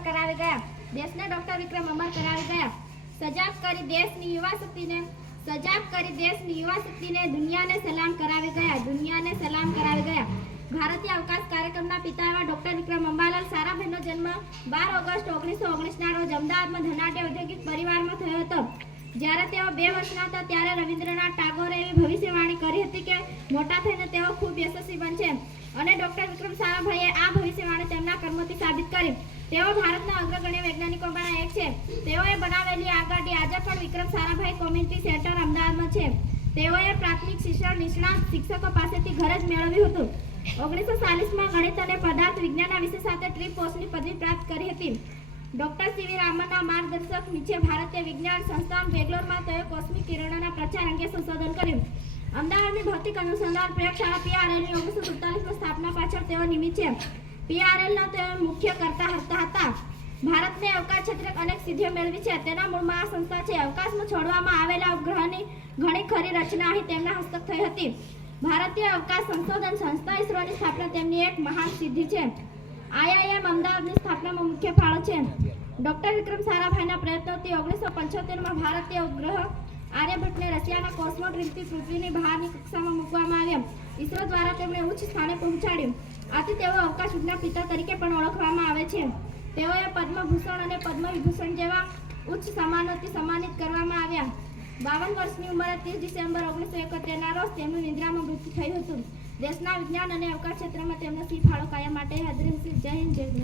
અમર કરાવી ગયા. દેશને ડોક્ટર વિક્રમ અમર કરાવી ગયા. સજાગ કરી દેશની યુવા શક્તિને દુનિયાને સલામ કરાવી ગયા. ભારતીય અવકાશ કાર્યક્રમના પિતા એવા ડોક્ટર વિક્રમ અંબાલાલ સારાભાઈનો જન્મ 12 ઓગસ્ટ 1919ના રોજ અમદાવાદમાં ધનાઢ્ય ઔદ્યોગિક પરિવારમાં થયો હતો. જ્યારે તેઓ 2 વર્ષના હતા ત્યારે રવિન્દ્રનાથ ટાગોરે એવી ભવિષ્યવાણી કરી હતી કે મોટા થઈને તેઓ ખૂબ યશસ્વી બનશે અને ડોક્ટર વિક્રમ સારાભાઈએ આ ભવિષ્યવાણી તેમના કર્મોથી સાબિત કરી. તેઓ ભારતના અગ્રગણ્ય વૈજ્ઞાનિકોમાંના એક છે. તેઓએ બનાવેલી આ ગાડી આજે પણ વિક્રમ સારાભાઈ કોમ્યુનિટી સેન્ટર અમદાવાદમાં છે. તેઓએ પ્રાથમિક શિક્ષણ નિષ્ણાત શિક્ષકો પાસેથી ઘર જ મેળવ્યું હતું. 1940માં ગણિત અને પદાર્થ વિજ્ઞાનના વિષય સાથે ટ્રી પોસ્ટની પદવી પ્રાપ્ત કરી હતી. ડોક્ટર સીવી રામનના માર્ગદર્શક નીચે ભારતીય વિજ્ઞાન સંસ્થાન બેંગ્લોરમાં તેઓએ કોસ્મિક કિરણોના પ્રચાર અંગે સંશોધન કર્યું. અમદાવાદની ભૌતિક અનુસંધાન પ્રયોગશાળા PRLની 1947માં સ્થાપના પાછળ તેઓ નિમિત્ત છે. PRLના તેઓ મુખ્ય કર્તા હતા. ભારતને અવકાશ ક્ષેત્રે અનેક સિદ્ધિઓ મેળવી છે. તેના મૂળમાં આ સંસ્થા છે. અવકાશમાં છોડવામાં આવેલા ઉપગ્રહની ઘણી ખરી રચના અહીં તેમના હસ્તક થઈ હતી. ભારતીય અવકાશ સંશોધન સંસ્થા ઇસરોની સ્થાપના તેમની એક મહાન સિદ્ધિ છે. IIM અમદાવાદની સ્થાપનામાં મુખ્ય ફાળો છે. ડોક્ટર વિક્રમ સારાભાઈના પ્રયત્નોથી 1975માં ભારતીય ઉપગ્રહ આર્યભટ્ટને રશિયાના કોસ્મોડ્રીમથી પૃથ્વીની બહારની કક્ષામાં મૂકવામાં આવ્યા. ઇસરો દ્વારા તેમને ઉચ્ચ સ્થાને પહોંચાડ્યું. આથી તેઓ અવકાશ વિજ્ઞાન પિતા તરીકે પણ ઓળખવામાં આવે છે. તેઓએ પદ્મભૂષણ અને પદ્મવિભૂષણ જેવા ઉચ્ચ સન્માનોથી સન્માનિત કરવામાં આવ્યા. 52 વર્ષની ઉંમરે 30 ડિસેમ્બર 1971ના રોજ તેમનું નિદ્રામાં મૃત્યુ થયું હતું. દેશના વિજ્ઞાન અને અવકાશ ક્ષેત્રમાં તેમનો સિંહ ફાળો કાયમ માટે યાદ રહેશે. જય હિન્દ, જય ભારત.